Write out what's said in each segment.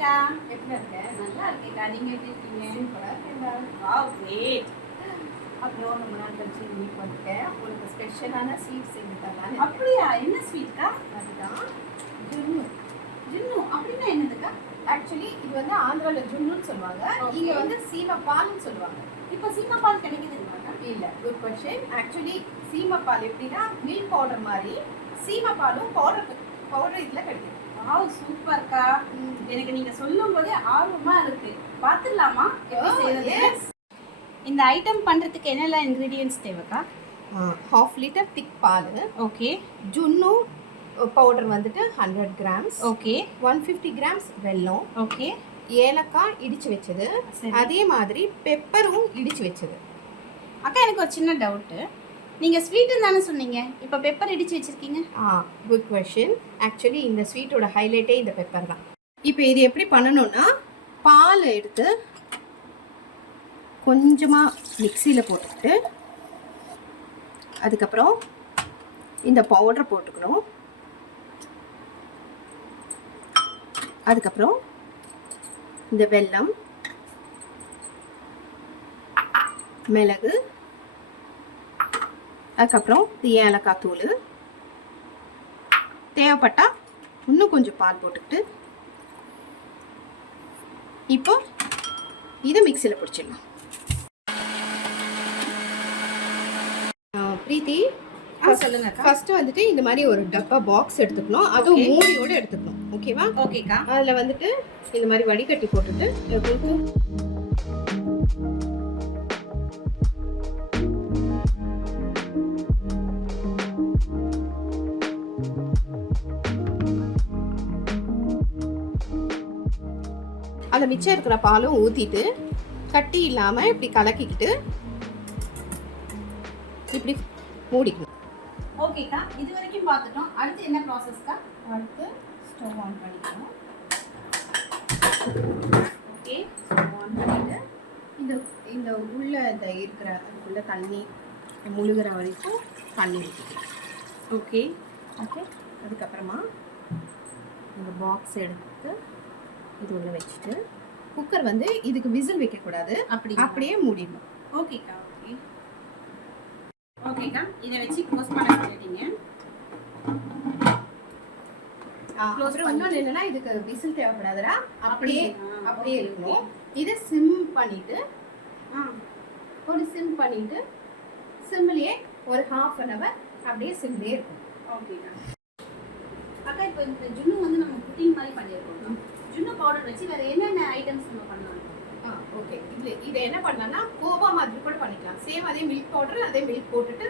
அக்கா. எப்படி இருக்க? நல்லா இருக்கேக்கா. நீங்க எப்படி இருக்கீங்க? சூப்பரா இருக்கேன்டா. Wow great. அப்புறம் ரொம்ப நாள் கழிச்சு வீட்டுக்கு வந்துட்டேன். உங்களுக்கு ஸ்பெஷலான ஸ்வீட் செஞ்சு தரலான்னு அப்படியா? என்ன ஸ்வீட்க்கா? அதுதான் ஜுன்னு. ஜுன்னு அப்படின்னா என்னதுக்கா? ஆக்சுவலி இது வந்து ஆந்திரால ஜுன்னுன்னு சொல்லுவாங்க. Okay. இங்க வந்து சீமப்பால்னு சொல்லுவாங்க. இப்போ சீமாப்பால் கிடைக்குதுங்களாக்கா? இல்ல, குட் கொஸ்டின். ஆக்சுவலி சீமப்பால் எப்படின்னா மில்க் பவுடர் மாதிரி சீமப்பாலும் பவுடர் இதுல கிடைக்கும். வாவ் சூப்பர்க்கா. எனக்கு நீங்க சொல்லும் போதே ஆர்வமா இருக்கு. பாத்துடலாமா எப்படி செய்யறது? Yes. இந்த ஐட்டம் பண்றதுக்கு என்னெல்லாம் இன்கிரிடியன்ட்ஸ் தேவைக்கா? 1/2 லிட்டர் திக் பால், ஓகே ஜுன்னு பவுடர் வந்துட்டு 100 கிராம்ஸ், ஓகே 150 கிராம்ஸ் வெல்லம், ஓகே ஏலக்காய் இடிச்சு வச்சது, சரி. அதே மாதிரி பெப்பரும் இடிச்சு வச்சது. அக்கா எனக்கு ஒரு சின்ன டவுட்டு. நீங்க ஸ்வீட்டுன்னு தானே சொன்னீங்க, இப்போ பெப்பர் இடிச்சு வச்சிருக்கீங்க? Good question. ஆக்சுவலி இந்த ஸ்வீட்டோட ஹைலைட்டே இந்த பெப்பர் தான். இப்போ இது எப்படி பண்ணணும்னா, பால் எடுத்து கொஞ்சமாக மிக்சியில் போட்டுக்கிட்டு அதுக்கப்புறம் இந்த பவுடரை போட்டுக்கணும். அதுக்கப்புறம் இந்த வெல்லம், மிளகு, அதுக்கப்புறம் இந்த ஏலக்காய் தூள், தேவைப்பட்டா இன்னும் கொஞ்சம் பால் போட்டுக்கிட்டு இப்போ இதை மிக்சியில் பிடிச்சிடலாம். பிரீத்தி, சொல்லுங்கக்கா. ஃபர்ஸ்ட் வந்துட்டு இந்த மாதிரி ஒரு டப்பா பாக்ஸ் எடுத்துக்கணும். அதுவும் மூடியோட எடுத்துக்கணும். ஓகேவா? ஓகேக்கா. அதில் வந்துட்டு இந்த மாதிரி வடிகட்டி போட்டுட்டு அதை மிச்சம் இருக்கிற பாலும் ஊற்றிட்டு கட்டி இல்லாமல் இப்படி கலக்கிக்கிட்டு இப்படி மூடிக்கணும். ஓகேக்கா, இது வரைக்கும் பார்த்துட்டோம். அடுத்து என்ன ப்ராசஸ்க்கா? அடுத்து ஸ்டவ் ஆன் பண்ணிக்கணும். ஓகே, ஸ்டவ் ஆன் பண்ணிட்டு இந்த இந்த உள்ள இந்த இருக்கிற அதுக்குள்ள தண்ணி முழுகிற வரைக்கும் தண்ணி ஊற்றிக்கணும். ஓகே ஓகே, அதுக்கப்புறமா இந்த பாக்ஸ் எடுத்து இது உள்ள வச்சுட்டு குக்கர் வந்து இதுக்கு விசில் வைக்கக்கூடாது, அப்படியே மூடிடணும். ஓகேக்கா. ஓகே ஓகேக்கா, இதை வச்சு க்ளோஸ் பண்ண சொல்லிட்டீங்க. அப்புறம் இன்னொன்று என்னன்னா, இதுக்கு விசில் தேவைப்படாதுடா, அப்படியே அப்படியே okay, இருக்கணும். இதை சிம் பண்ணிட்டு ஒரு சிம் பண்ணிட்டு சிம்லேயே ஒரு 1/2 an hour அப்படியே சிம்லேயே இருக்கும். ஓகேக்கா. அக்கா, இப்போ இந்த ஜுன்னு வந்து நம்ம புட்டிங் மாதிரி பண்ணியிருக்கோம். ஜுன்னு பவுடர் வச்சு வேறு என்னென்ன ஐட்டம்ஸ் நம்ம பண்ணலாம்? ஓகே, இதை என்ன பண்ணலாம்னா கோவா மாதிரி கூட பண்ணிக்கலாம். சேம் அதே மில்க் பவுடர், அதே மில்க் போட்டுட்டு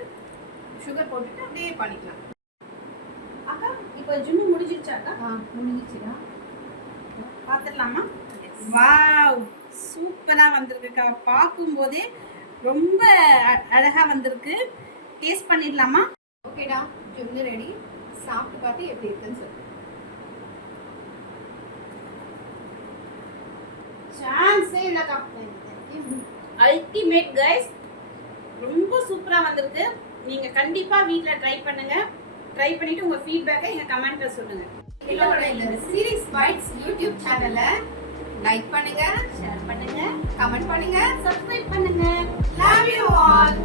சுகர் போட்டுட்டு அப்படியே பண்ணிக்கலாம். அக்கா, இப்போ ஜுன்னு முடிஞ்சிருச்சாக்கா? முடிஞ்சிச்சுன்னா பார்த்துடலாமா? வாவ், சூப்பராக வந்திருக்குக்கா. பார்க்கும்போதே ரொம்ப அழகாக வந்திருக்கு. டேஸ்ட் பண்ணிடலாமா? ஓகேடா, ஜுன்னு ரெடி. சாப்பிட்டு பார்த்து எப்படி இருக்குன்னு சொல்லு. சான்ஸே இல்லைக்கா. அல்டிமேட் கைஸ், ரொம்ப சூப்பராக வந்திருக்கு. நீங்கள் கண்டிப்பாக வீட்டில் ட்ரை பண்ணுங்கள். ட்ரை பண்ணிவிட்டு உங்கள் ஃபீட்பேக்கை எங்கள் கமெண்ட்டில் சொல்லுங்கள். எங்களோட இந்த சீரிஸ் பைட்ஸ் யூடியூப் சேனலை லைக் பண்ணுங்க, ஷேர் பண்ணுங்கள், கமெண்ட் பண்ணுங்க, சப்ஸ்கிரைப் பண்ணுங்கள். Love you all.